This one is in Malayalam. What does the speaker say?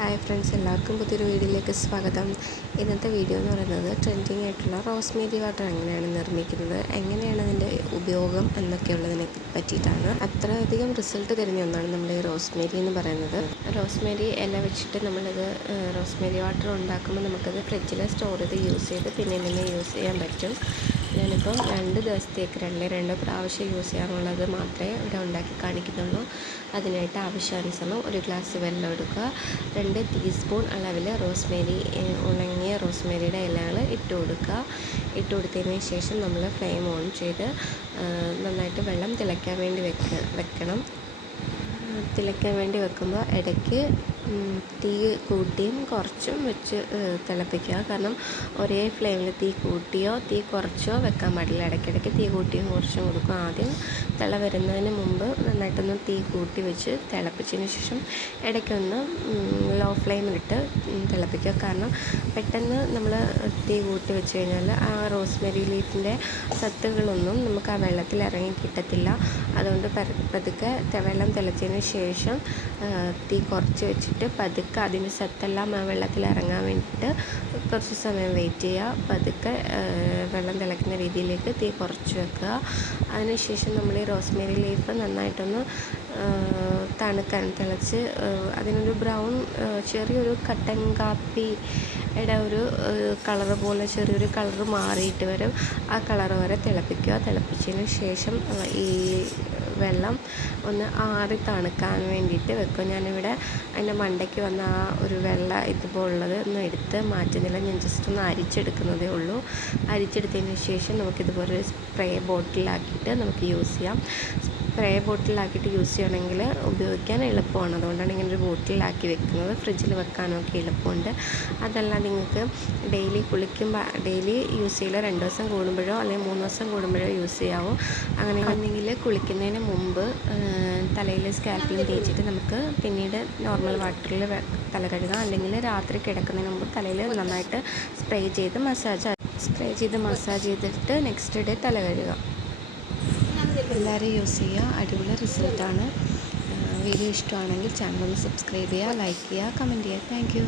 ഹായ് ഫ്രണ്ട്സ്, എല്ലാവർക്കും പുതിയൊരു വീഡിയോയിലേക്ക് സ്വാഗതം. ഇന്നത്തെ വീഡിയോ എന്ന് പറയുന്നത് ട്രെൻഡിങ് ആയിട്ടുള്ള റോസ്മേരി വാട്ടർ എങ്ങനെയാണ് നിർമ്മിക്കുന്നത്, എങ്ങനെയാണ് അതിൻ്റെ ഉപയോഗം എന്നൊക്കെയുള്ളതിനെ പറ്റിയിട്ടാണ്. അത്രയധികം റിസൾട്ട് തരുന്ന ഒന്നാണ് നമ്മൾ ഈ റോസ്മേരി എന്ന് പറയുന്നത്. റോസ്മേരി ഇല വെച്ചിട്ട് നമ്മളിത് റോസ്മേരി വാട്ടർ ഉണ്ടാക്കുമ്പോൾ നമുക്കത് ഫ്രിഡ്ജിൽ സ്റ്റോർ ചെയ്ത് യൂസ് ചെയ്ത് പിന്നെ യൂസ് ചെയ്യാൻ പറ്റും. ഞാനിപ്പം 2 ദിവസത്തേക്ക് രണ്ട് പ്രാവശ്യം യൂസ് ചെയ്യാനുള്ളത് മാത്രമേ ഇവിടെ ഉണ്ടാക്കി കാണിക്കുന്നുള്ളൂ. അതിനായിട്ട് ആവശ്യാനുസരണം 1 ഗ്ലാസ് വെള്ളം എടുക്കുക. 2 ടീസ്പൂൺ അളവിൽ ഉണങ്ങിയ റോസ്മേരിയുടെ ഇലകൾ ഇട്ട് കൊടുത്തതിന് ശേഷം നമ്മൾ ഫ്ലെയിം ഓൺ ചെയ്ത് നന്നായിട്ട് വെള്ളം തിളയ്ക്കാൻ വേണ്ടി വെക്കണം. തിളയ്ക്കാൻ വേണ്ടി വെക്കുമ്പോൾ ഇടയ്ക്ക് തീ കൂട്ടിയും കുറച്ചും വെച്ച് തിളപ്പിക്കുക. കാരണം ഒരേ ഫ്ലെയിമിൽ തീ കൂട്ടിയോ തീ കുറച്ചോ വെക്കാൻ പാടില്ല. ഇടയ്ക്കിടയ്ക്ക് തീ കൂട്ടിയും കുറച്ചും കൊടുക്കും. ആദ്യം തിള വരുന്നതിന് മുമ്പ് നന്നായിട്ടൊന്ന് തീ കൂട്ടി വെച്ച് തിളപ്പിച്ചതിന് ശേഷം ഇടയ്ക്കൊന്ന് ലോ ഫ്ലെയിമിലിട്ട് തിളപ്പിക്കുക. കാരണം പെട്ടെന്ന് നമ്മൾ തീ കൂട്ടി വെച്ച് കഴിഞ്ഞാൽ ആ റോസ്മേരി ലീഫിൻ്റെ സത്തുകളൊന്നും നമുക്ക് ആ വെള്ളത്തിൽ ഇറങ്ങി കിട്ടത്തില്ല. അതുകൊണ്ട് പതുക്കെ വെള്ളം തിളച്ചതിന് ശേഷം തീ കുറച്ച് വെച്ചിട്ട് പതുക്കെ അതിൻ്റെ സത്തെല്ലാം ആ വെള്ളത്തിൽ ഇറങ്ങാൻ വേണ്ടിയിട്ട് കുറച്ച് സമയം വെയിറ്റ് ചെയ്യുക. പതുക്കെ വെള്ളം തിളയ്ക്കുന്ന രീതിയിലേക്ക് തീ കുറച്ച് വെക്കുക. അതിനുശേഷം നമ്മൾ ഈ റോസ്മേരി ലീഫ് നന്നായിട്ടൊന്ന് തിളച്ച് അതിനൊരു ബ്രൗൺ ചെറിയൊരു കട്ടൻ കാപ്പിയുടെ ഒരു കളറ് പോലെ ചെറിയൊരു കളറ് മാറിയിട്ട് വരും. ആ കളറ് വരെ തിളപ്പിക്കുക. തിളപ്പിച്ചതിന് ശേഷം ഈ വെള്ളം ഒന്ന് ആറി തണുക്കാൻ വേണ്ടിയിട്ട് വെക്കും. ഞാനിവിടെ അതിൻ്റെ മണ്ടയ്ക്ക് വന്ന ആ ഒരു ഇതുപോലുള്ളത് ഒന്നും എടുത്ത് മാറ്റുന്നില്ല. ഞാൻ ജസ്റ്റ് ഒന്ന് അരിച്ചെടുക്കുന്നതേ ഉള്ളൂ. അരിച്ചെടുത്തതിന് ശേഷം നമുക്കിതുപോലെ ഒരു സ്പ്രേ ബോട്ടിലാക്കിയിട്ട് നമുക്ക് യൂസ് ചെയ്യാം. സ്പ്രേ ബോട്ടിലാക്കിയിട്ട് യൂസ് ചെയ്യണമെങ്കിൽ ഉപയോഗിക്കാൻ എളുപ്പമാണ്. അതുകൊണ്ടാണ് ഇങ്ങനെ ഒരു ബോട്ടിലാക്കി വെക്കുന്നത്. ഫ്രിഡ്ജിൽ വെക്കാനൊക്കെ എളുപ്പമുണ്ട്. അതല്ല നിങ്ങൾക്ക് ഡെയിലി യൂസ് ചെയ്യില്ല, 2 ദിവസം കൂടുമ്പോഴോ അല്ലെങ്കിൽ 3 ദിവസം കൂടുമ്പോഴോ യൂസ് ചെയ്യാവൂ. അങ്ങനെ ആണെങ്കിൽ കുളിക്കുന്നതിന് മുമ്പ് തലയിൽ സ്കാൽപ്പിൽ തേച്ചിട്ട് നമുക്ക് പിന്നീട് നോർമൽ വാട്ടറിൽ തല കഴുകാം. അല്ലെങ്കിൽ രാത്രി കിടക്കുന്നതിന് മുമ്പ് തലയിൽ നന്നായിട്ട് സ്പ്രേ ചെയ്ത് മസാജ് ചെയ്തിട്ട് നെക്സ്റ്റ് ഡേ തല കഴുകാം. എല്ലാവരും യൂസ് ചെയ്യുക. അടിപൊളി റിസൾട്ടാണ്. വീഡിയോ ഇഷ്ടമാണെങ്കിൽ ചാനൽ ഒന്ന് സബ്സ്ക്രൈബ് ചെയ്യുക, ലൈക്ക് ചെയ്യുക, കമൻറ്റ് ചെയ്യുക. Thank you.